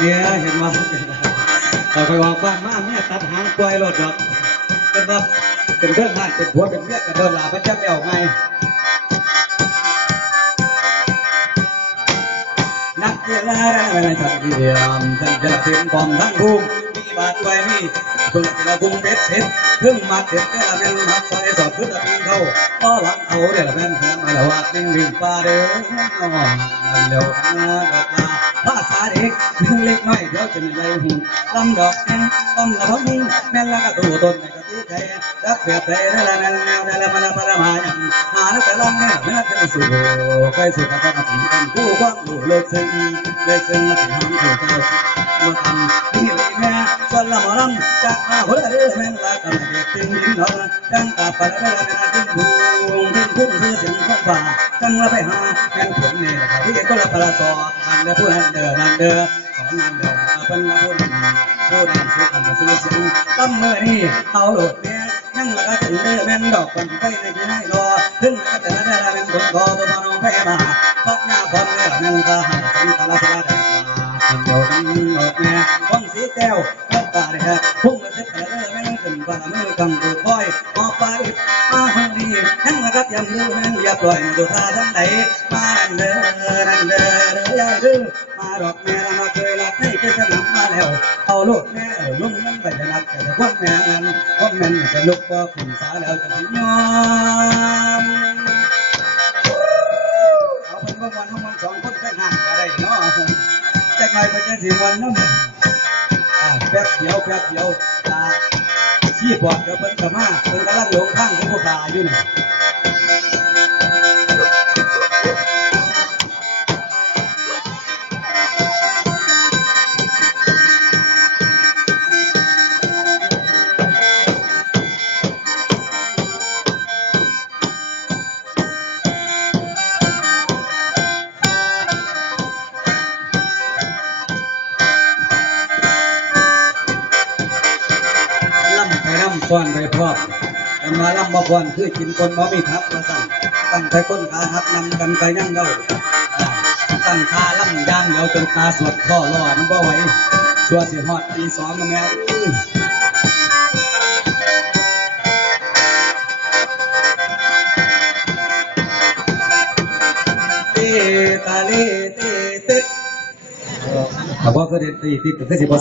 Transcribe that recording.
เนื้อเห็นมั้ยเราไปบอกบ้านมาเนี่ยตัดหางปล่อยรถดอกเป็นแบบเป็นเรื่องงานเป็นผัวเป็นเมียกันเดินหลาพระเจ้าเดี่ยวไงนักเรียนอะไรทันเดียมท่านจะเป็นปอมทั้งภูมิมีบาดไว้มีเพิ่งจะบุ้งเบ็ดเสร็จเพิ่งมาเด็ดก็ละเป็นมาใส่สอดพื้นตะพีเขาก็หลังเขาเดี๋ยวละเป็นแหงมาแล้วว่าวิ่งวิ่งป่าเดินเร็วดอกลาภาษาเด็กเล็กน้อยเดี๋ยวจะมีใจหุ่นลำดอกแดงลำละพังแม่ละก็ตัวต้นในกระตุ้นใจรักเปียกใจได้ละแม่แนวได้ละมันละมันละมาอย่างหานักแต่ลำเนี่ยไม่นักจะสู่ใครสู่กับพระกินกันผู้กว้างผู้เลิศซึ้งเลิศซึ้งและถึงห้องผู้เจ้ามาทำที่เลยแม่ส่วนละหมอลำจากมาหัวเรือแม่ละก็ไม่เด็กตึงดินนอนจังตาปัดละละนาทิ้งบุงทิ้งพุ่งซื้อเสียงของป่าจังละไปหาแม่ผมเนี่ยพี่ก็ละปลาสออันเดอผู้นั้นเดินนันเดอสองนันเดินเป็นละผู้นั้นผู้นั้นสุดอันซื้อเสียงตั้มเมื่อนี่เอาโหลดเนี่ยนั่งละก็ถึงเรือแม่ดอกคนไปในที่ให้รอถึงละแต่ละเดือนแม่คนรอตัวน้องไปมาพักหน้าความเนี่ยแม่ก็หาสันตะละสละเดินมาเดียวกันดอกแม่ฟังสีแก้วก็ตาเลยฮะพุ่งมาเจ็บแต่ละเดือนแม่ขึ้นบาละมือกำตัวคอยออกไปมาห้องนี้นั่งละก็ยังดูแม่เรียบร้อยดูท่าทั้งไหนมาดันเดินดันเดินเดินมาดอกแม่ละมาเคยรักให้เจ้าสนามมาแล้วเอาลูกแม่ลุงนั่นไปจะรักแต่พวกแม่นั้นพวกแม่จะลุกก็ขึ้นสาแล้วจะยอมเอาเป็นว่าวันของมันสองคนแค่ห่างอะไรเนาะจะไงไปจะสิวันนั้นแป๊บเดียวชี้ปอดเดี๋ยวเพิ่นกลับมาเพิ่นกำลังหลงทางของพวกขาอยู่นี่ก่อนไปพร้อมแต่มาลำมาก่อนคือกินคนบ่มีทับมาสั่งตั้งแต่ก้นขาหักนำกันไปยั่งเล่าตั้งขาลำย่างเดียวจนตาสวดข้อรอมันบ่ไหวชัวสิฮอดตีสองแม่เตตาเลเตเตแต่พอเคยตีติดก็คือสิบ่